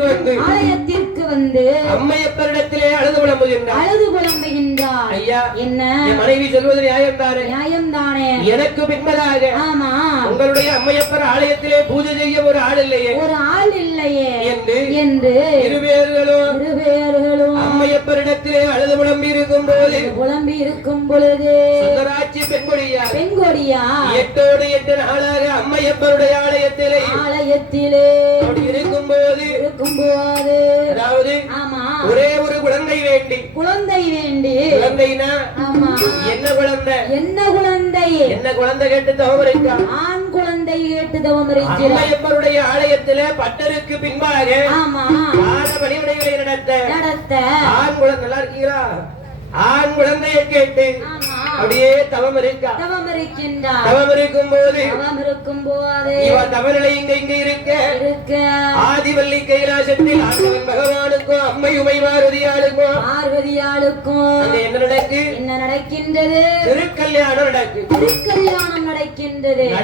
ஆலயத்திற்கு வந்து அம்மையப்பரிடத்திலே அழுது புலம்புகின்றார். அழுது புலம்புகின்றார். ஐயா என்ன? என் மனைவி சொல்வது நியாயம் தானே? நியாயம்தானே எனக்கு பின்பதாக ஆமா. உங்களுடைய அம்மையப்பர் ஆலயத்திலே பூஜை செய்ய ஒரு ஆள் இல்லையே? ஒரு ஆள் இல்லையே. என்று என்று இருவேர்களும் இருவேர்களும் அம்மையப்பரிடத்திலே அழுது புலம்பி இருக்கும் போது புலம்பி இருக்கும் பொழுது சுந்தராட்சி பெண்கொடியார் பெண்கொடியா எட்டோடு எட்டு நாளாக அம்மையப்பருடைய ஆலயத்திலே ஆலயத்திலே போது அதாவது ஆமா. ஒரே ஒரு குழந்தை வேண்டி. குழந்தை வேண்டி. குழந்தைனா ஆமா. என்ன குழந்தை? என்ன குழந்தை? என்ன குழந்தை கேட்டு தவறிக்கா ஆண் குழந்தை கேட்டு இருக்கிறார் அம்மையப்பருடைய ஆலயத்திலே பட்டருக்கு பின்பாக ஆமா. பாத பணிவிடைகளை நடத்த. நடத்த. ஆண் குழந்தை நல்லா இருக்கீங்களா? ஆண் குழந்தையை கேட்டு. அப்படியே தவம் இருக்கா தவம் இருக்கின்றார் தவம் இருக்கும் போது தவம் இருக்கும் போது இவ தவநிலை இங்க இங்க இருக்க? இருக்க. ஆதிவள்ளி கைலாசத்தில் ஆண்டவன் பகவானுக்கும் அம்மை உமை பார்வதியாளுக்கும் அங்க என்ன நடக்கு? என்ன நடக்கின்றது? திருக்கல்யாணம் நடக்கு. திருக்கல்யாணம் நடக்கின்றது.